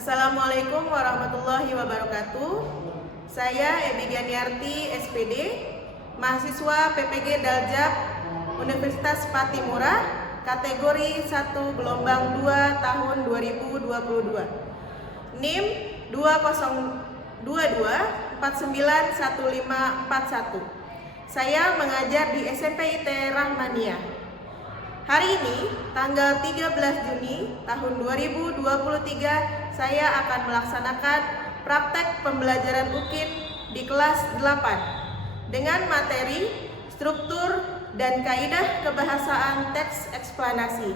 Assalamualaikum warahmatullahi wabarakatuh. Saya Ebi Gianiarti, SPD, mahasiswa PPG Daljab Universitas Patimura, kategori 1 gelombang 2 tahun 2022. NIM 2022491541. Saya mengajar di SMP IT Rahmaniyah. Hari ini, tanggal 13 Juni tahun 2023, saya akan melaksanakan praktek pembelajaran UKIN di kelas 8 dengan materi struktur dan kaidah kebahasaan teks eksplanasi.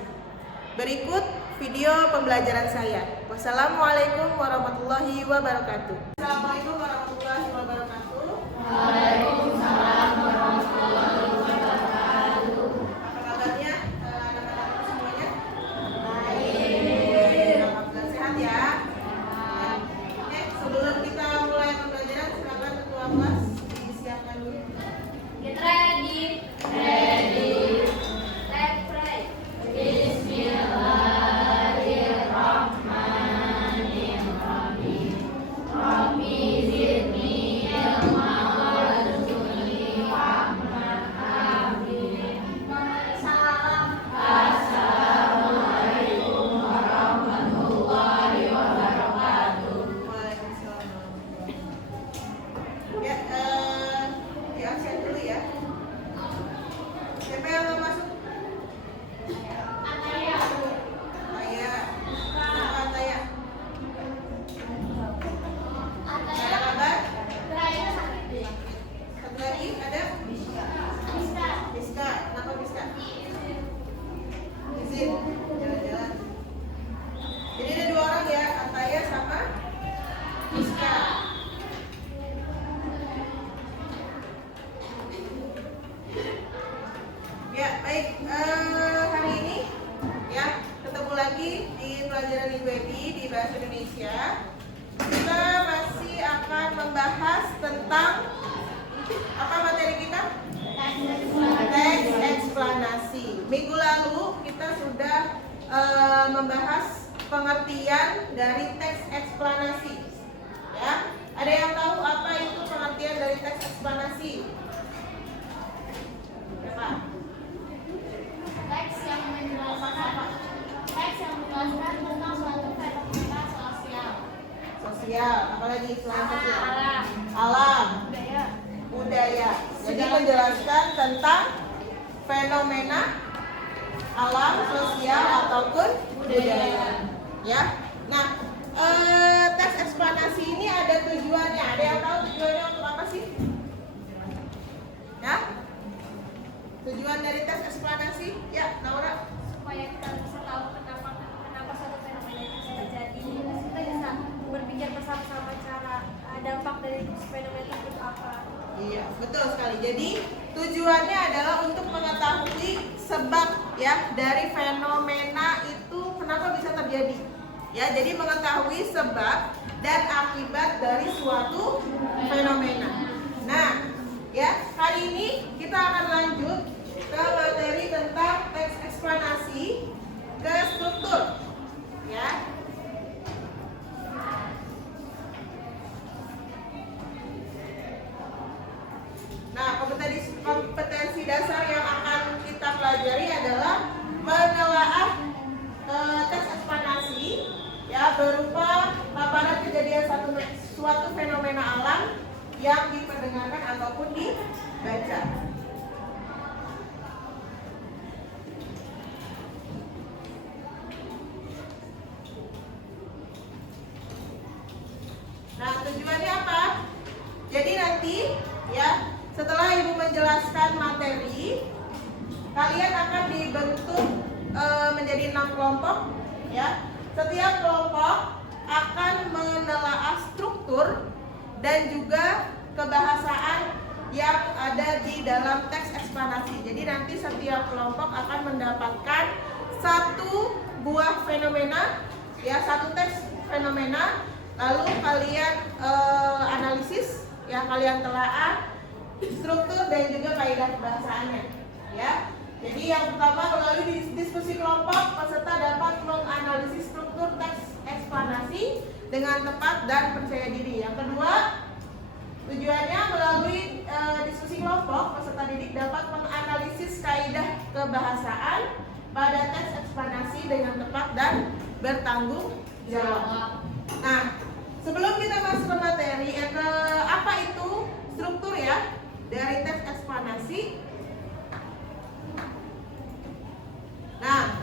Berikut video pembelajaran saya. Wassalamualaikum warahmatullahi wabarakatuh. Assalamualaikum warahmatullahi wabarakatuh. Waalaikumsalam warahmatullahi wabarakatuh. Apa kabarnya anak-anakku semuanya? Baik. Alhamdulillah sehat ya. Oke, sebelum kita mulai pembelajaran, silakan ketua kelas disiapkan dulu. Get ready. Ready. Let's pray. Bismillahirrahmanirrahim. Rabbi zidni ilma warzuqni fahman amin. Salam. Assalamualaikum warahmatullahi wabarakatuh. Waalaikumsalam warahmatullahi wabarakatuh. Ya, di absen dulu ya. Siapa yang mau masuk? Ataya. Ataya. Siapa Ataya? Ada kabar? Satu lagi ada? Biska. Kenapa Biska? Izin jalan-jalan. Jadi ada dua orang ya, Ataya sama Biska. Ya, baik. Hari ini ya ketemu lagi di pelajaran Ibu Ebi di Bahasa Indonesia. Kita masih akan membahas tentang apa materi kita? Teks eksplanasi. Minggu lalu kita sudah membahas pengertian dari teks eksplanasi. Ya, ada yang tahu apa itu pengertian dari teks eksplanasi? Berapa? Teks yang menjelaskan tentang suatu fenomena sosial. Sosial, apalagi selain sosial? Alam. Alam, Budaya. budaya. Jadi menjelaskan tentang fenomena alam, sosial ataupun budaya. Ya. Nah, teks eksplanasi ini ada tujuannya. Ada yang tahu tujuannya untuk apa sih? Ya? Tujuan dari teks eksplanasi? Ya, Naura. Supaya kita bisa tahu kenapa suatu fenomena itu bisa terjadi. Terus kita bisa berpikir bersama-sama cara dampak dari fenomena itu apa. Iya, betul sekali. Jadi tujuannya adalah untuk mengetahui sebab ya dari fenomena itu kenapa bisa terjadi. Ya, jadi mengetahui sebab dan akibat dari suatu fenomena. Nah, ya, hari ini kita akan lanjut ke materi tentang teks eksplanasi ke struktur. Ya. Nah, kompetensi dasar yang akan kita pelajari adalah menelaah teks eksplanasi ya berupa paparan kejadian suatu fenomena alam yang diperdengarkan ataupun dibaca. Nah, tujuannya apa? Jadi nanti ya setelah Ibu menjelaskan materi, kalian akan dibentuk menjadi 6 kelompok ya. Setiap kelompok akan menelaah struktur dan juga kebahasaan yang ada di dalam teks eksplanasi. Jadi nanti setiap kelompok akan mendapatkan satu buah fenomena ya, satu teks fenomena, lalu kalian analisis ya, kalian telaah struktur dan juga kaidah kebahasaannya ya. Jadi yang pertama, melalui diskusi kelompok, peserta dapat menganalisis struktur teks eksplanasi dengan tepat dan percaya diri. Yang kedua, tujuannya melalui diskusi kelompok, peserta didik dapat menganalisis kaidah kebahasaan pada teks eksplanasi dengan tepat dan bertanggung jawab. Nah, sebelum kita masuk ke materi, apa itu struktur ya dari teks eksplanasi? Nah,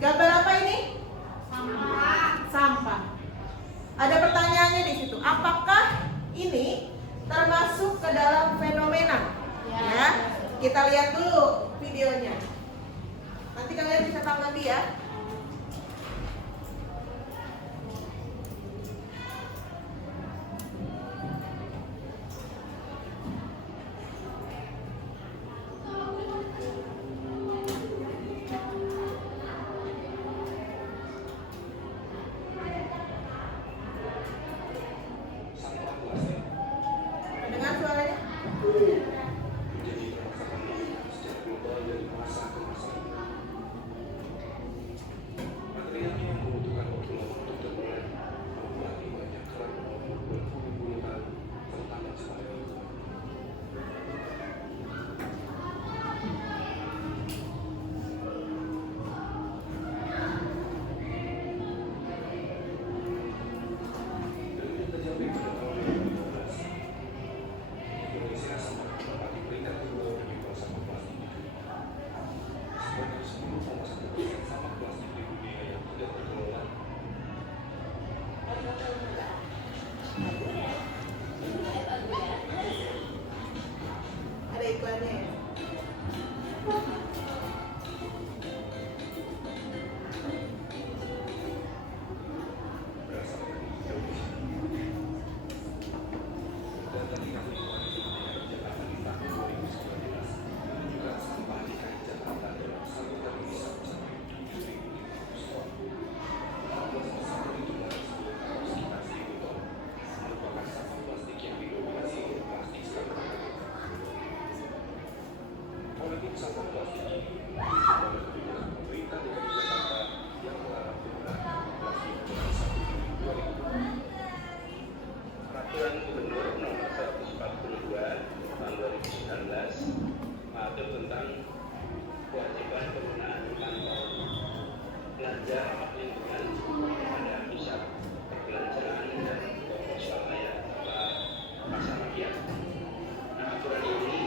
gambar apa ini? Sampah. Ada pertanyaannya di situ. Apakah ini termasuk ke dalam fenomena? Ya, kita lihat dulu videonya. Nanti kalian bisa tanggapi ya. Dengar suaranya? Ada iklannya ya? Peraturan Gubernur Nomor 142 Tahun 2019 mengatur tentang kewajiban penggunaan kantong belanja ramah lingkungan pada pusat perbelanjaan dan toko swalayan serta pasar rakyat. Nah, aturan ini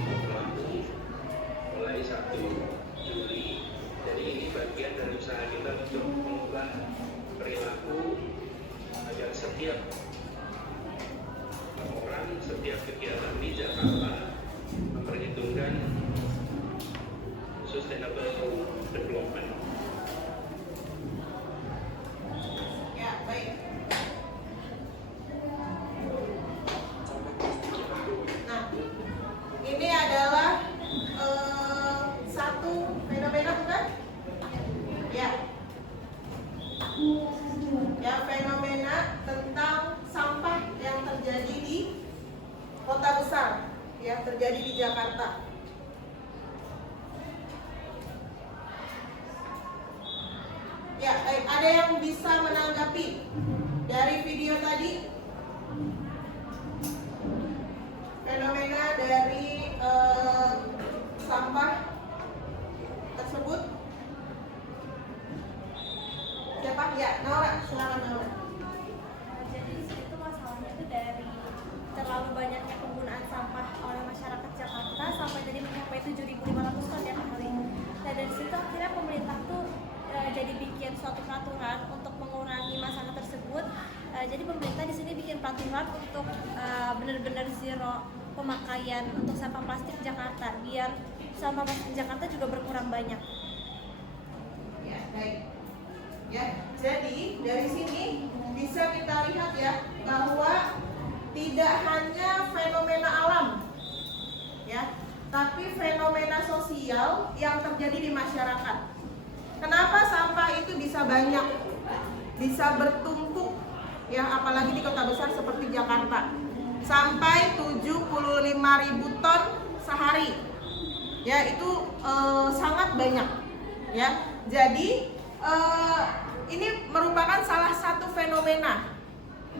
berlaku mulai 1 Juli. Jadi ini bagian dari usaha kita untuk mengubah perilaku agar setiap orang, setiap kegiatan di Jakarta memperhitungkan sustainable development. Ya, baik. Nah, ini adalah satu fenomena bukan? Ya. Ya, fenomena tentang sampah yang terjadi di kota besar, ya, terjadi di Jakarta. Ya, ada yang bisa menanggapi dari video tadi? Fenomena dari sampah tersebut? Siapa? Ya, Naura, silakan Naura. Jadi di situ masalahnya itu dari terlalu banyaknya penggunaan sampah oleh masyarakat Jakarta sampai tadi mencapai 7.500 ton ya per hari. Nah dari situ akhirnya pemerintah tuh jadi bikin suatu peraturan untuk mengurangi masalah tersebut. Jadi pemerintah di sini bikin peraturan untuk benar-benar zero pemakaian untuk sampah plastik Jakarta, biar sampah plastik Jakarta juga berkurang banyak. Ya, baik. Ya, jadi dari sini bisa kita lihat ya bahwa tidak hanya fenomena alam, ya, tapi fenomena sosial yang terjadi di masyarakat. Kenapa sampah itu bisa banyak, bisa bertumpuk, ya, apalagi di kota besar seperti Jakarta, sampai 75.000 ton sehari, ya, itu sangat banyak, ya. Jadi ini merupakan salah satu fenomena.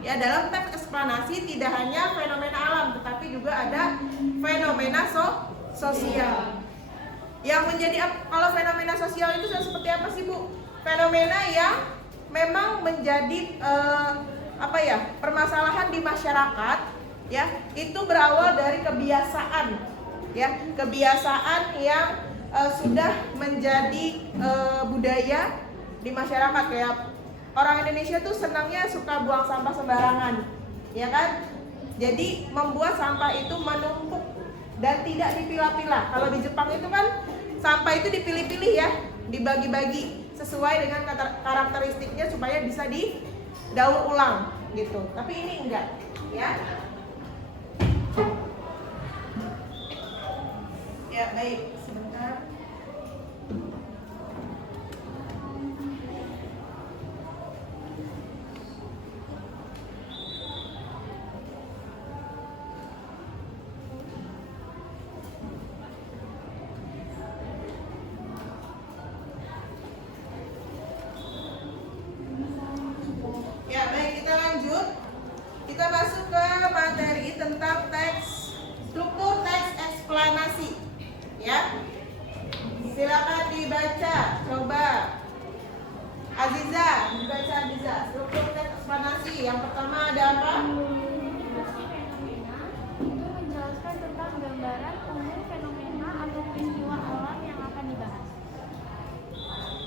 Ya, dalam teks eksplanasi tidak hanya fenomena alam, tetapi juga ada fenomena sosial. Yang menjadi, kalau fenomena sosial itu seperti apa sih Bu? Fenomena yang memang menjadi permasalahan di masyarakat, ya, itu berawal dari kebiasaan, ya, kebiasaan yang sudah menjadi budaya di masyarakat. Ya, orang Indonesia tuh senangnya suka buang sampah sembarangan, ya kan? Jadi membuat sampah itu menumpuk dan tidak dipilah-pilah. Kalau di Jepang itu kan sampah itu dipilih-pilih ya, dibagi-bagi sesuai dengan karakteristiknya supaya bisa didaur ulang gitu. Tapi ini enggak, ya. Ya, baik, sebentar. Ya, baik, kita lanjut. Kita masuk ke materi tentang struktur teks eksplanasi. Ya, silakan dibaca. Coba Aziza, dibaca Aziza. Struktur teks eksplanasi. Yang pertama ada apa? Definisi fenomena itu menjelaskan tentang gambaran umum fenomena atau peristiwa alam yang akan dibahas.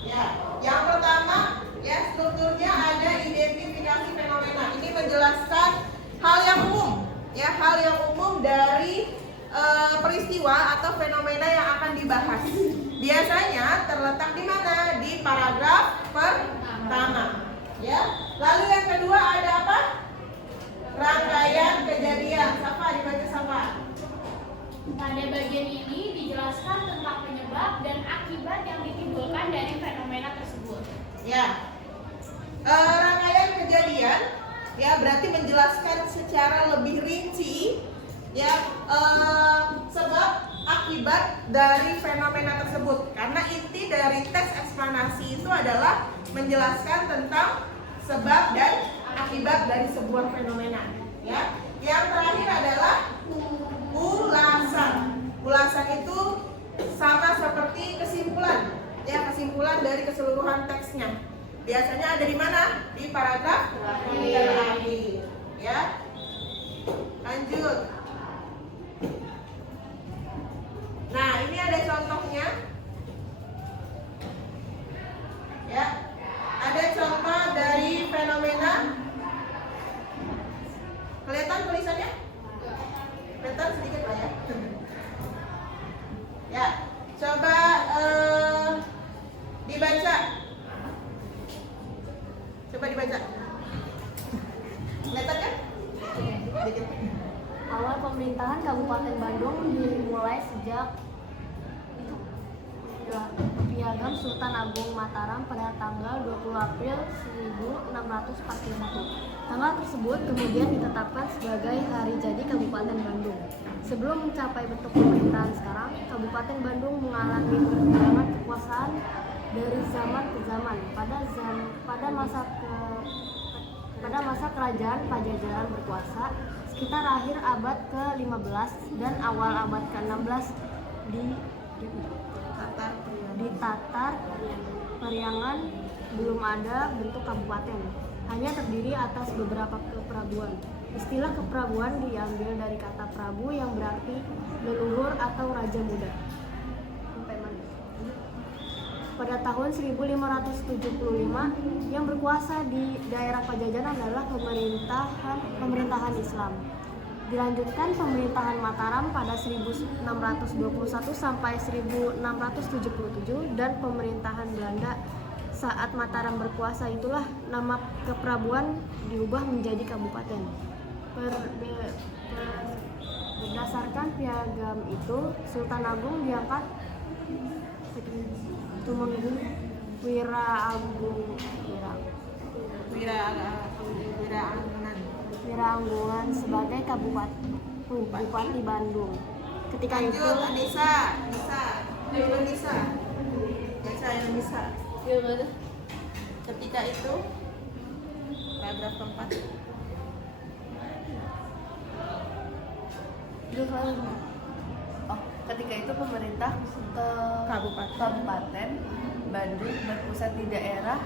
Ya, yang pertama, ya, strukturnya ada identifikasi fenomena. Ini menjelaskan hal yang umum, ya, hal yang umum dari peristiwa atau fenomena yang akan dibahas. Biasanya terletak di mana? Di paragraf pertama, ya. Lalu yang kedua ada apa? Rangkaian kejadian. Sapa, dibaca Sapa. Pada bagian ini dijelaskan tentang penyebab dan akibat yang ditimbulkan dari fenomena tersebut. Ya, rangkaian kejadian, ya, berarti menjelaskan secara lebih rinci, ya, sebab akibat dari fenomena tersebut. Karena inti dari teks eksplanasi itu adalah menjelaskan tentang sebab dan akibat dari sebuah fenomena. Ya, yang terakhir adalah ulasan. Ulasan itu sama seperti kesimpulan, ya, kesimpulan dari keseluruhan teksnya. Biasanya ada di mana? Di paragraf terakhir, ya. Lanjut. Nah, ini ada contohnya. Ya. Ada contoh dari fenomena. Kelihatan tulisannya? Kelihatan sedikit lah ya. Ya, coba dibaca. Coba dibaca. Kelihatan kan? Sedikit. Awal pemerintahan Kabupaten Bandung dimulai sejak Piagam Sultan Agung Mataram pada tanggal 20 April 1641. Tanggal tersebut kemudian ditetapkan sebagai hari jadi Kabupaten Bandung. Sebelum mencapai bentuk pemerintahan sekarang, Kabupaten Bandung mengalami perkembangan kekuasaan dari zaman ke zaman. Pada masa kerajaan Pajajaran berkuasa sekitar akhir abad ke-15 dan awal abad ke-16 di Tatar Periangan belum ada bentuk kabupaten, hanya terdiri atas beberapa keprabuan. Istilah keprabuan diambil dari kata prabu yang berarti leluhur atau raja muda. Pada tahun 1575 yang berkuasa di daerah Pajajaran adalah pemerintahan Islam. Dilanjutkan pemerintahan Mataram pada 1621 sampai 1677 dan pemerintahan Belanda. Saat Mataram berkuasa itulah nama keprabuan diubah menjadi kabupaten. Berdasarkan piagam itu, Sultan Agung diangkat Tumenggung Wiraanggungan sebagai Bupati Bandung. Ketika itu Anissa. Ketika ketika itu paragraf keempat. Oh, ketika itu pemerintah ke Kabupaten Bandung berpusat di daerah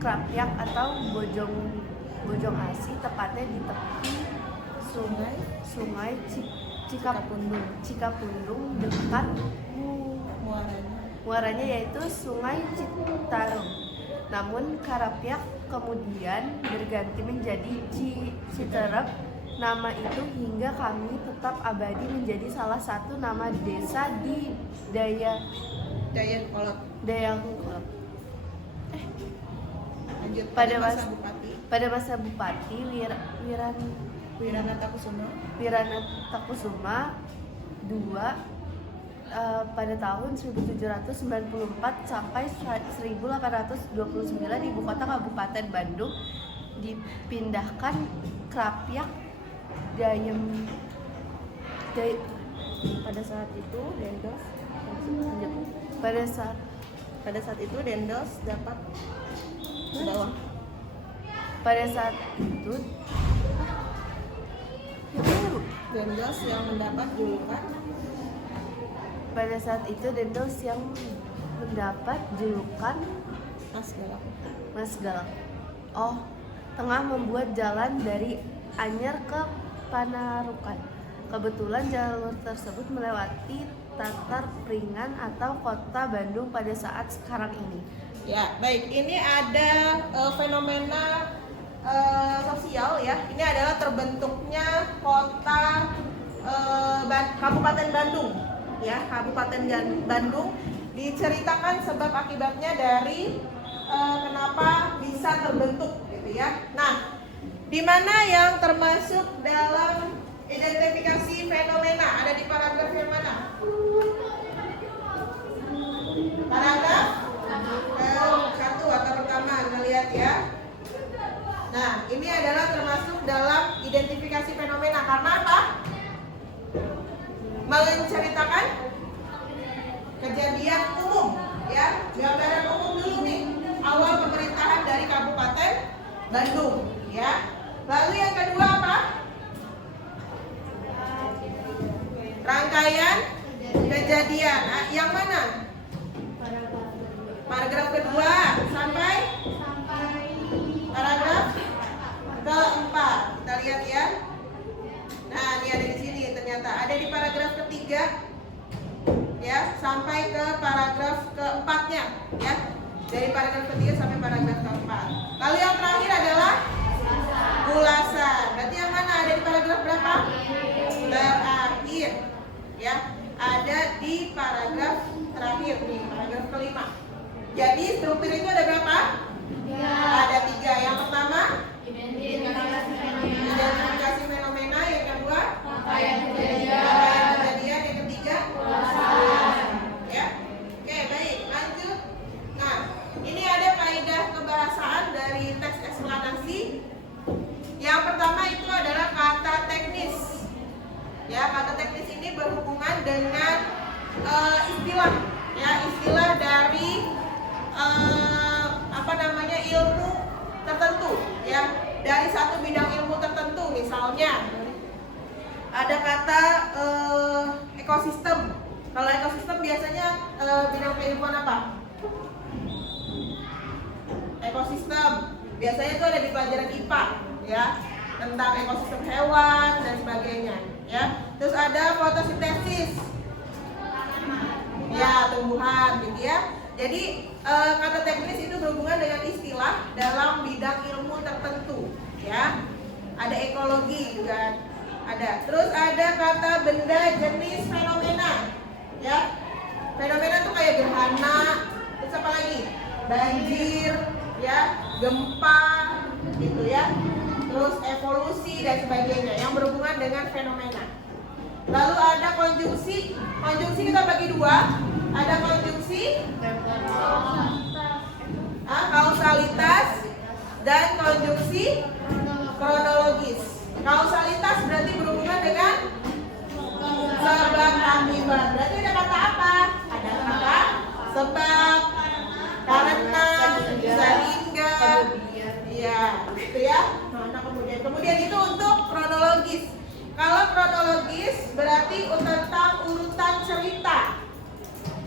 Krapyak atau Bojong Asi, tepatnya di tepi sungai Cikapundung dekat muaranya yaitu Sungai Citarum. Namun Krapyak kemudian berganti menjadi Citerep. Nama itu hingga kami tetap abadi menjadi salah satu nama desa di Dayakolot. Lanjut Pada masa Bupati Wiranata Kusuma II pada tahun 1794 sampai 1829 ibu kota Kabupaten Bandung dipindahkan Krapyak pada saat itu Dendels dapat bawah. Pada saat itu Dendels yang mendapat julukan Mas Galak. Oh, tengah membuat jalan dari Anyer ke Panarukan. Kebetulan jalur tersebut melewati Tatar Pringan atau kota Bandung pada saat sekarang ini. Ya, baik. Ini ada fenomena sosial ya. Ini adalah terbentuknya kota Kabupaten Bandung. Ya, Kabupaten Bandung diceritakan sebab akibatnya dari kenapa bisa terbentuk gitu ya. Nah, di mana yang termasuk dalam identifikasi fenomena? Ada di paragraf yang mana? Paragraf satu atau pertama, kita lihat ya. Nah, ini adalah termasuk dalam identifikasi fenomena karena apa? Menceritakan kejadian umum, ya. Gambaran umum dulu nih, awal pemerintahan dari Kabupaten Bandung, ya. Lalu yang kedua apa? Rangkaian kejadian. Nah, yang mana? Paragraf kedua sampai paragraf keempat. Kita lihat ya. Nah, ini ada di sini ternyata. Ada di paragraf ketiga, ya, sampai ke paragraf keempatnya, ya. Dari paragraf ketiga sampai paragraf keempat. Lalu yang terakhir adalah ulasan. Berarti yang mana? Ada di paragraf berapa? Terakhir, ya. Ada di paragraf terakhir nih, paragraf kelima. Jadi struktur itu ada berapa? Ada 3. Yang pertama identifikasi fenomena. Yang kedua rangkaian kejadian. Yang ketiga ya. Oke, baik, lanjut. Nah, ini ada kaidah kebahasaan dari teks eksplanasi. Yang pertama itu adalah kata teknis. Ya, kata teknis ini berhubungan dengan istilah, ya, istilah dari ilmu tertentu, ya, dari satu bidang ilmu tertentu. Misalnya ada kata ekosistem. Kalau ekosistem biasanya bidang keilmuan apa? Ekosistem biasanya itu ada di pelajaran IPA, ya, tentang ekosistem hewan dan sebagainya, ya. Terus ada fotosintesis, ya, tumbuhan gitu ya. Jadi kata teknis itu berhubungan dengan istilah dalam bidang ilmu tertentu, ya. Ada ekologi juga ada. Terus ada kata benda jenis fenomena, ya. Fenomena tuh kayak gerhana, terus apa lagi? Banjir, ya, gempa, gitu ya. Terus evolusi dan sebagainya yang berhubungan dengan fenomena. Lalu ada konjungsi. Konjungsi kita bagi 2. Ada konjungsi kausalitas dan konjungsi kronologis. Kausalitas berarti berhubungan dengan sebab akibat. Berarti ada kata apa? Ada kata sebab, karena, bisa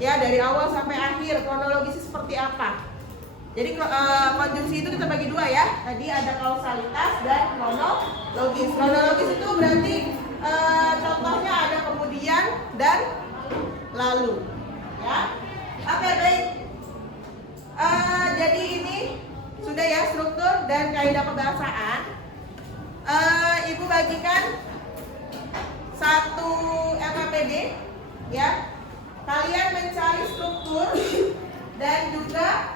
Ya, dari awal sampai akhir kronologisnya seperti apa. Jadi konjungsi itu kita bagi dua ya. Tadi ada kausalitas dan kronologis. Kronologis itu berarti contohnya ada kemudian dan lalu. Ya. Oke, baik. Jadi ini sudah ya struktur dan kaidah pembahasaan. Ibu bagikan satu LKPD ya. Kalian mencari struktur dan juga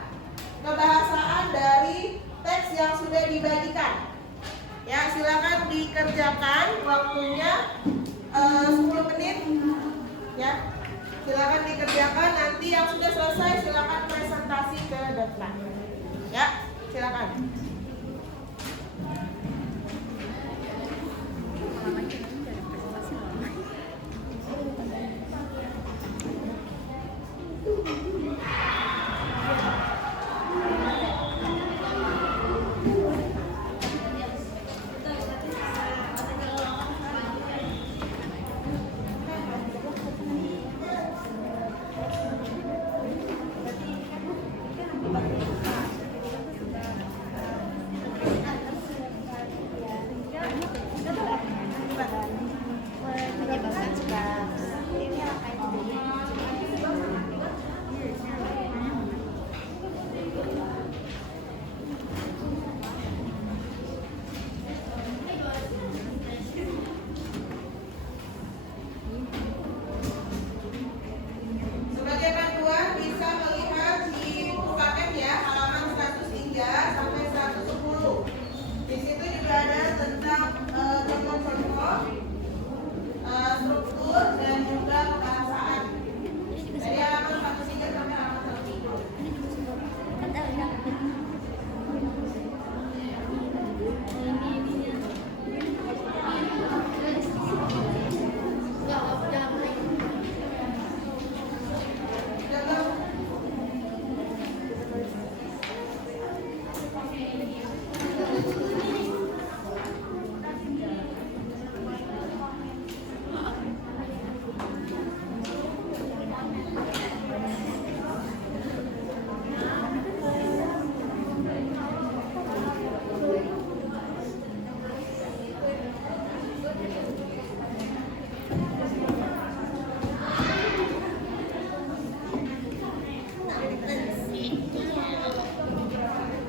kebahasaan dari teks yang sudah dibagikan. Ya, silakan dikerjakan, waktunya 10 menit. Ya, silakan dikerjakan. Nanti yang sudah selesai silakan presentasi ke depan. Ya, silakan. Sebagai panduan bisa melihat di buku paket ya, halaman 103 sampai 110. Di situ juga ada tentang contoh-contoh struktur dan juga kebahasaan. Dari halaman 103 sampai halaman 110.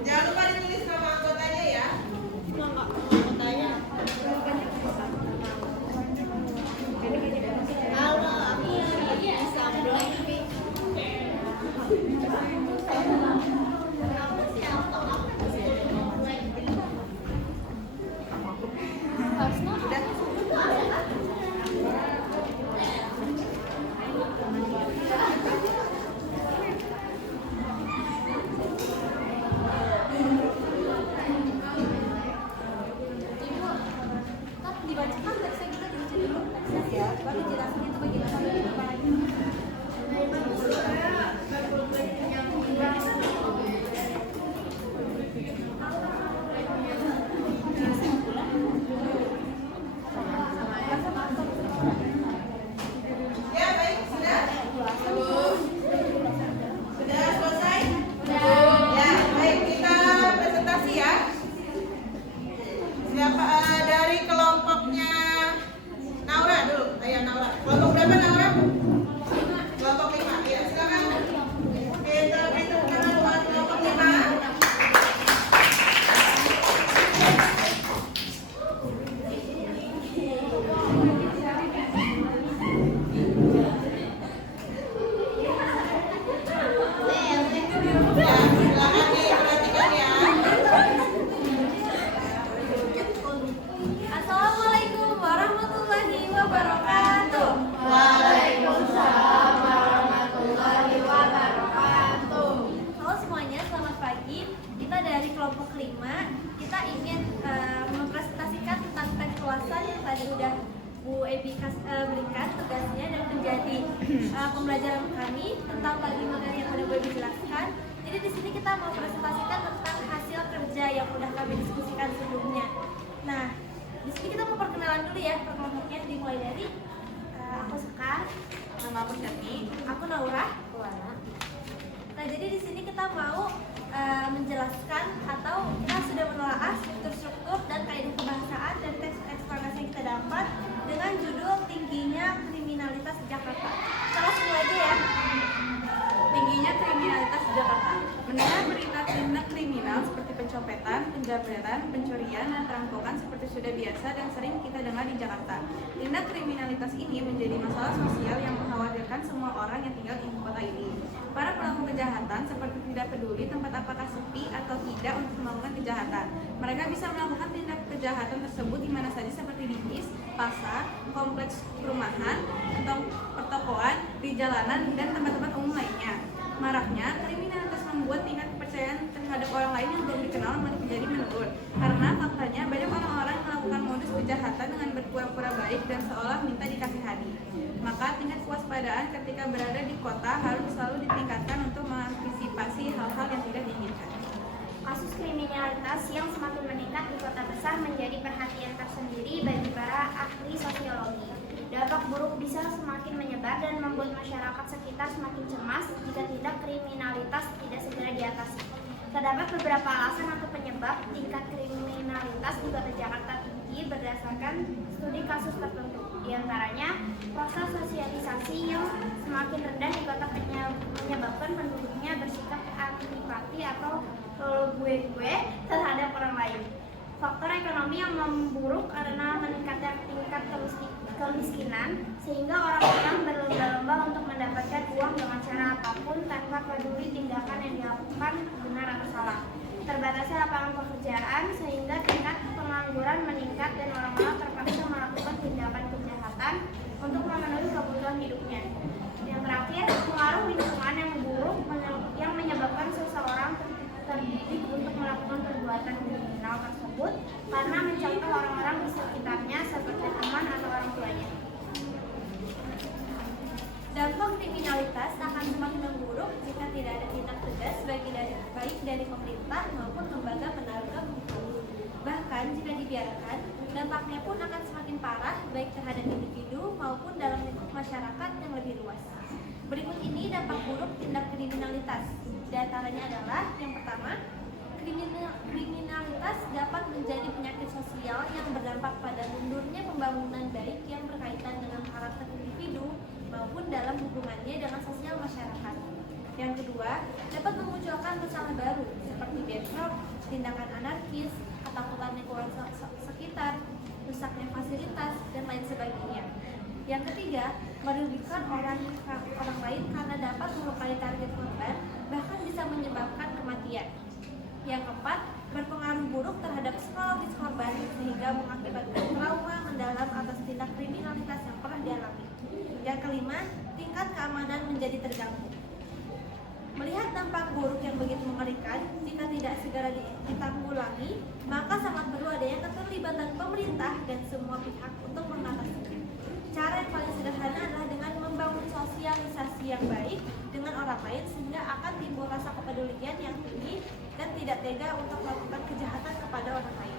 Jangan lupa ditulis nama anggotanya ya. Dibacakan teksnya kita dibaca dulu teksnya ya, baru jelasin itu bagaimana lagi. Ya, baik, sudah? Sudah selesai? Ya, baik, kita presentasi ya. Siapa dari kelompoknya Naura dulu? Ayo Naura. Kelompok berapa Naura? Kelompok 5. Ya, silakan. Kita beritahukan buat kelompok 5. Ya, silakan diperhatikan ya. Assalamualaikum warahmatullahi wabarakatuh. Waalaikumsalam warahmatullahi wabarakatuh. Halo semuanya, selamat pagi. Kita dari kelompok 5. Kita ingin mempresentasikan tentang teks ulasan yang tadi udah Bu Ebi berikan tugasnya dan menjadi pembelajaran kami tentang bagi materi yang udah Bu Ebi jelaskan. Jadi di sini kita mau presentasikan tentang hasil kerja yang udah kami diskusikan sebelumnya. Nah, di sini kita mau perkenalan dulu ya per kelompoknya, dimulai dari aku Sekar, Nama aku Syati. aku Naura, mau menjelaskan atau kita sudah menelaah struktur dan kaidah kebahasaan dan teks eksplanasi yang kita dapat dengan judul Tingginya Kriminalitas Jakarta. Kita langsung mulai aja ya. Tingginya kriminalitas Jakarta. Mendengar berita tindak kriminal seperti pencopetan, penjamretan, pencurian, dan perampokan seperti sudah biasa dan sering kita dengar di Jakarta. Tindak kriminalitas ini menjadi masalah sosial yang mengkhawatirkan semua orang yang tinggal di ibu kota ini. Para pelaku kejahatan seperti tidak peduli tempat apakah sepi atau tidak untuk melakukan kejahatan. Mereka bisa melakukan tindak kejahatan tersebut di mana saja seperti di bis, pasar, kompleks perumahan, atau pertokoan, di jalanan, dan tempat-tempat umum lainnya. Maraknya, kriminalitas membuat tingkat kepercayaan terhadap orang lain yang belum dikenal menjadi menurun. Karena faktanya banyak orang-orang yang melakukan modus kejahatan dengan berpura-pura baik dan seolah minta dikasihani. Maka tingkat kewaspadaan ketika berada di kota harus selalu ditingkatkan untuk mengantisipasi hal-hal yang tidak diinginkan. Kasus kriminalitas yang semakin meningkat di kota besar menjadi perhatian tersendiri bagi para ahli sosiologi. Dampak buruk bisa semakin menyebar dan membuat masyarakat sekitar semakin cemas jika tindak kriminalitas tidak segera diatasi. Terdapat beberapa alasan atau penyebab tingkat kriminalitas di kota Jakarta tinggi berdasarkan studi kasus tertentu. Di antaranya, proses sosialisasi yang semakin rendah di kota menyebabkan penduduknya bersikap antipati atau gue terhadap orang lain. Faktor ekonomi yang memburuk karena meningkatnya tingkat kemiskinan sehingga orang-orang berlomba-lomba untuk mendapatkan uang dengan cara apapun tanpa peduli tindakan yang dilakukan benar atau salah. Terbatasnya lapangan pekerjaan sehingga tingkat pengangguran meningkat dan orang-orang terpaksa melakukan tindakan kejahatan untuk memenuhi kebutuhan hidupnya. Yang terakhir, pengaruh lingkungan yang buruk yang menyebabkan seseorang terdidik untuk melakukan perbuatan kriminal tersebut karena mencontoh orang-orang di sekitarnya seperti teman atau orang tuanya. Dampak kriminalitas akan semakin memburuk jika tidak ada tindak tegas baik dari pemerintah maupun lembaga penegak hukum. Bahkan jika dibiarkan, dampaknya pun akan semakin parah baik terhadap individu maupun dalam lingkup masyarakat yang lebih luas. Berikut ini dampak buruk tindak kriminalitas. Di antaranya adalah yang pertama, kriminalitas dapat menjadi penyakit sosial yang berdampak pada mundurnya pembangunan baik yang berkaitan dengan karakter individu maupun dalam hubungannya dengan sosial masyarakat. Yang kedua, dapat memunculkan masalah baru seperti bentrok, tindakan anarkis, ketakutan lingkungan sekitar, rusaknya fasilitas, dan lain sebagainya. Yang ketiga, merugikan orang lain karena dapat melukai target korban, bahkan bisa menyebabkan kematian. Yang keempat, berpengaruh buruk terhadap psikologis korban sehingga mengakibatkan trauma mendalam atas tindak kriminalitas yang pernah dialami. Yang kelima, tingkat keamanan menjadi terganggu. Melihat dampak buruk yang begitu mengerikan, jika tidak segera ditanggulangi, maka sangat perlu adanya keterlibatan pemerintah dan semua pihak untuk mengatasinya. Cara yang paling sederhana adalah dengan membangun sosialisasi yang baik dengan orang lain sehingga akan timbul rasa kepedulian yang tinggi dan tidak tega untuk melakukan kejahatan kepada orang lain.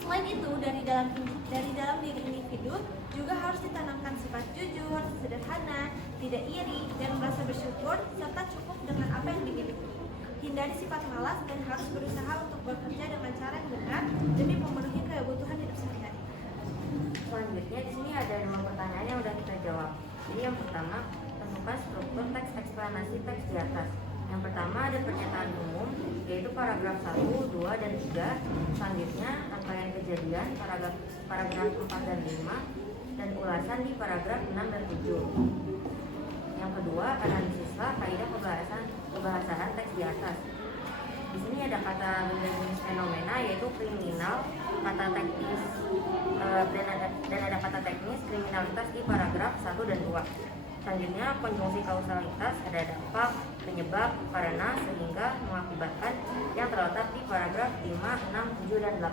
Selain itu, dari dalam diri individu juga harus ditanamkan sifat jujur, sederhana, tidak iri, dan merasa bersyukur serta cukup dengan apa yang dimiliki. Hindari sifat malas dan harus berusaha untuk bekerja dengan cara yang benar demi memenuhi kebutuhan hidup sehari-hari. Selanjutnya di sini ada 2 pertanyaan yang sudah kita jawab. Jadi yang pertama, tentukan struktur teks eksplanasi teks di atas. Yang pertama ada pernyataan umum, yaitu paragraf 1, 2, dan 3. Selanjutnya rangkaian kejadian paragraf 4 dan 5, dan ulasan di paragraf 6 dan 7. Yang kedua, analisislah kaidah kebahasaan teks di atas. Di sini ada kata benda jenis fenomena, yaitu kriminal, kata teknis dan ada kata teknis kriminalitas di paragraf 1 dan 2. Selanjutnya konjungsi kausalitas, ada dampak, penyebab, karena, sehingga, mengakibatkan yang terletak di paragraf 5, 6, 7, dan 8.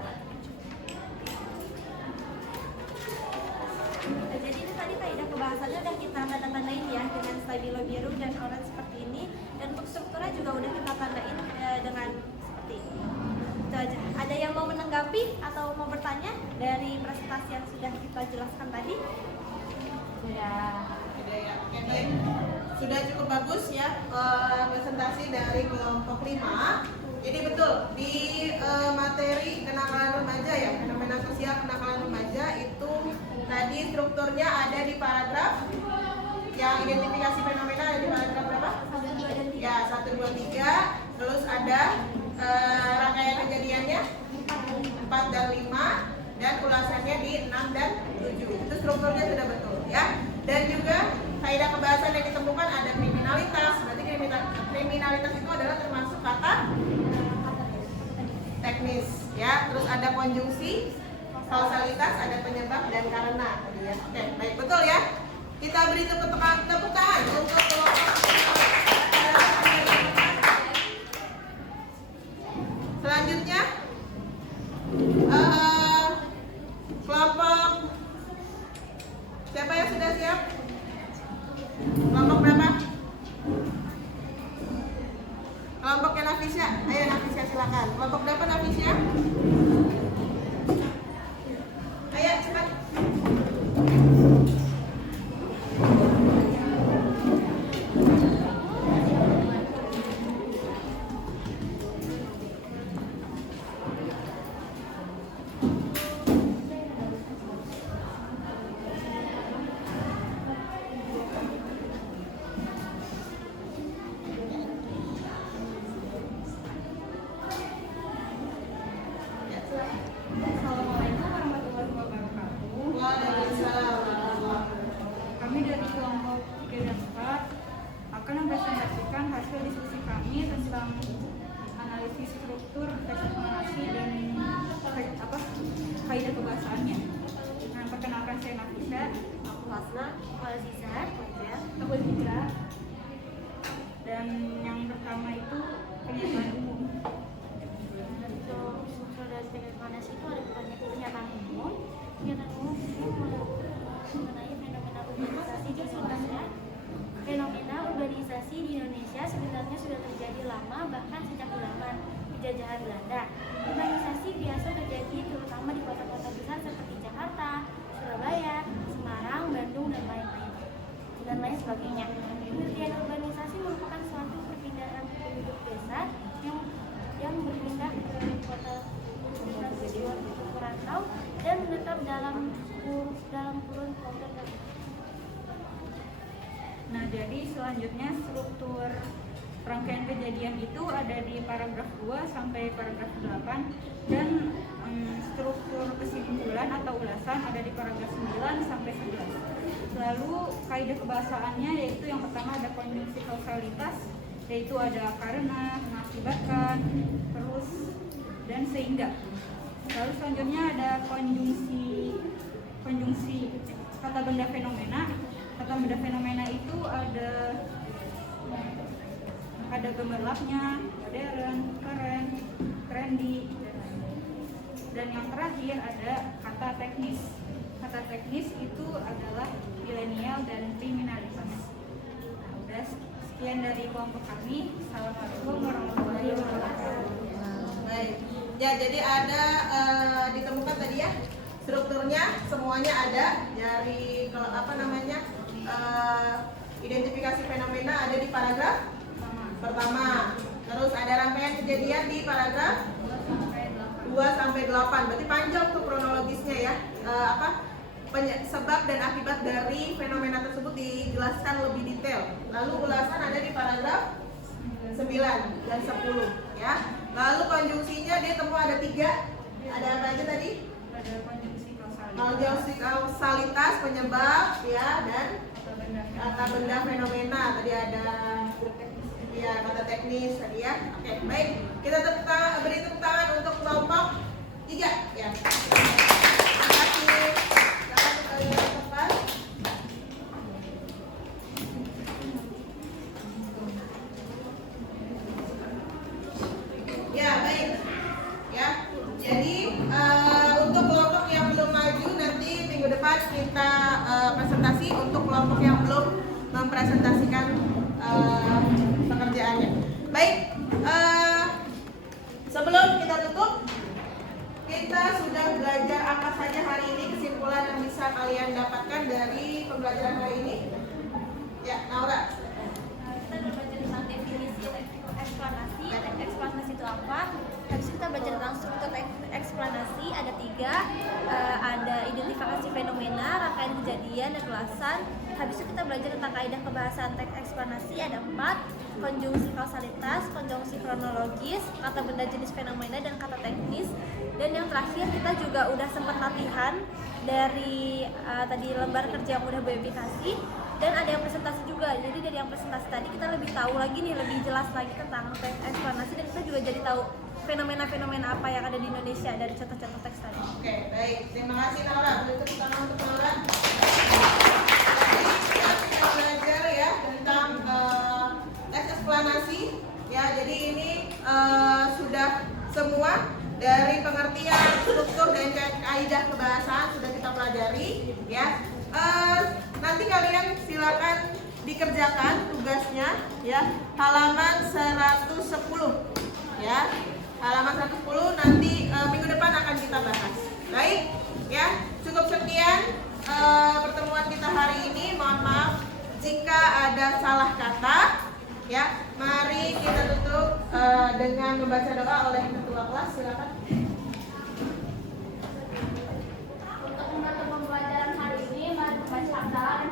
Jadi itu tadi kaidah kebahasannya udah kita tanda-tandain ya dengan stabilo biru dan orange seperti ini, dan untuk strukturnya juga udah kita tandain dengan seperti ini. Itu aja. Ada yang mau menanggapi atau mau bertanya dari presentasi yang sudah kita jelaskan tadi? Ada ya. Oke, baik. sudah cukup bagus ya presentasi dari kelompok 5. Jadi betul di materi kenakalan remaja ya, fenomena sosial kenakalan remaja itu tadi strukturnya ada di paragraf yang identifikasi fenomena ada di paragraf berapa? 1, 2, dan 3. Ya, 1, 2, 3. Terus ada rangkaian kejadiannya 4 dan 5 dan ulasannya di 6 dan 7. Itu strukturnya sudah betul ya. Dan juga kaidah kebahasan yang ditemukan ada kriminalitas. Berarti kriminalitas itu adalah termasuk kata teknis ya. Terus ada konjungsi, kausalitas, ada penyebab dan karena tadi ya. Oke, baik, betul ya. Kita beri tepuk tangan untuk kelompok. Selanjutnya kelompok siapa yang sudah siap? Kelompok berapa? Kelompoknya Nafisya. Ayo Nafisya silakan. Kelompok berapa Nafisya? Ayo cepat. Assalamualaikum warahmatullahi wabarakatuh. Waalaikumsalam. Kami dari kelompok 3 dan 4 akan mempresentasikan hasil diskusi kami tentang analisis struktur teks eksplanasi dan kaidah kebahasaannya. Nah, perkenalkan saya Nafisa, Aku Hasna, aku Aziza, aku Zitra. Dan yang pertama itu pernyataan umum. untuk struktur dari teks eksplanasi itu ada pernyataan umum. Pernyataan umum itu mengenai fenomena urbanisasi di Indonesia. Fenomena urbanisasi di Indonesia sebenarnya sudah terjadi lama, bahkan sejak zaman penjajahan Belanda. Urbanisasi biasa terjadi terutama di kota-kota besar seperti Jakarta, Surabaya, Semarang, Bandung, dan lain sebagainya. Pengertian urbanisasi merupakan suatu perpindahan penduduk desa yang berpindah ke kota untuk merantau dan menetap dalam kurun waktu tertentu. Nah, jadi selanjutnya struktur rangkaian kejadian itu ada di paragraf 2 sampai paragraf 8 dan struktur kesimpulan atau ulasan ada di paragraf 9 sampai 11. Lalu kaidah kebahasaannya yaitu yang pertama ada konjungsi kausalitas, yaitu ada karena, mengakibatkan, terus dan sehingga. Lalu selanjutnya ada konjungsi kata benda fenomena. Kata benda fenomena itu ada gemerlapnya, modern, keren, trendy, dan yang terakhir ada kata teknis. Kata teknis itu adalah milenial dan kriminalitas. Nah, udah sekian dari kelompok kami. Assalamualaikum warahmatullahi wabarakatuh. Baik. Ya, jadi ada ditemukan tadi ya strukturnya semuanya ada dari identifikasi fenomena ada di paragraf pertama. Terus ada rangkaian kejadian di paragraf 2 sampai 8. Berarti panjang tuh kronologisnya ya. Sebab dan akibat dari fenomena tersebut dijelaskan lebih detail. Lalu ulasan ada di paragraf 9 dan 10 ya. Lalu konjungsinya dia temu ada 3. Ada apa aja tadi? Ada konjungsi kausalitas, penyebab ya, dan kata benda fenomena. Tadi ada ya kata teknis tadi ya. Oke, baik. Kita beri tepuk tangan untuk kelompok 3 ya. Terima kasih. Tepat. Ya, baik. Ya. Jadi untuk kelompok yang belum maju nanti minggu depan kita presentasi. Untuk kelompok yang belum mempresentasikan pekerjaannya. Baik. Sebelum kita tutup, kita sudah belajar apa saja hari ini, kesimpulan yang bisa kalian dapatkan dari pembelajaran hari ini. Ya, Naura. ada 3, ada identifikasi fenomena, rangkaian kejadian, dan ulasan. Habis itu kita belajar tentang kaidah kebahasaan teks eksplanasi, ada 4, konjungsi kausalitas, konjungsi kronologis, kata benda jenis fenomena, dan kata teknis. Dan yang terakhir kita juga udah sempat latihan dari tadi lembar kerja yang udah verifikasi, dan ada yang presentasi juga. Jadi dari yang presentasi tadi kita lebih tahu lagi nih, lebih jelas lagi tentang teks eksplanasi, dan kita juga jadi tahu fenomena-fenomena apa yang ada di Indonesia dari contoh-contoh teks tadi. Oke, baik. Terima kasih Nora. Berikut kita untuk Nora. Kita sudah belajar ya tentang teks eksplanasi. Ya, jadi ini sudah semua dari pengertian, struktur, dan kaidah kebahasaan sudah kita pelajari. Ya, nanti kalian silakan dikerjakan tugasnya. Ya, halaman 110. Ya. Halaman 110 nanti minggu depan akan kita bahas. Baik, ya, cukup sekian pertemuan kita hari ini. Mohon maaf jika ada salah kata. Ya, mari kita tutup dengan membaca doa oleh ketua kelas. Silakan. Untuk menutup pembelajaran hari ini, mari membaca hamdalah dan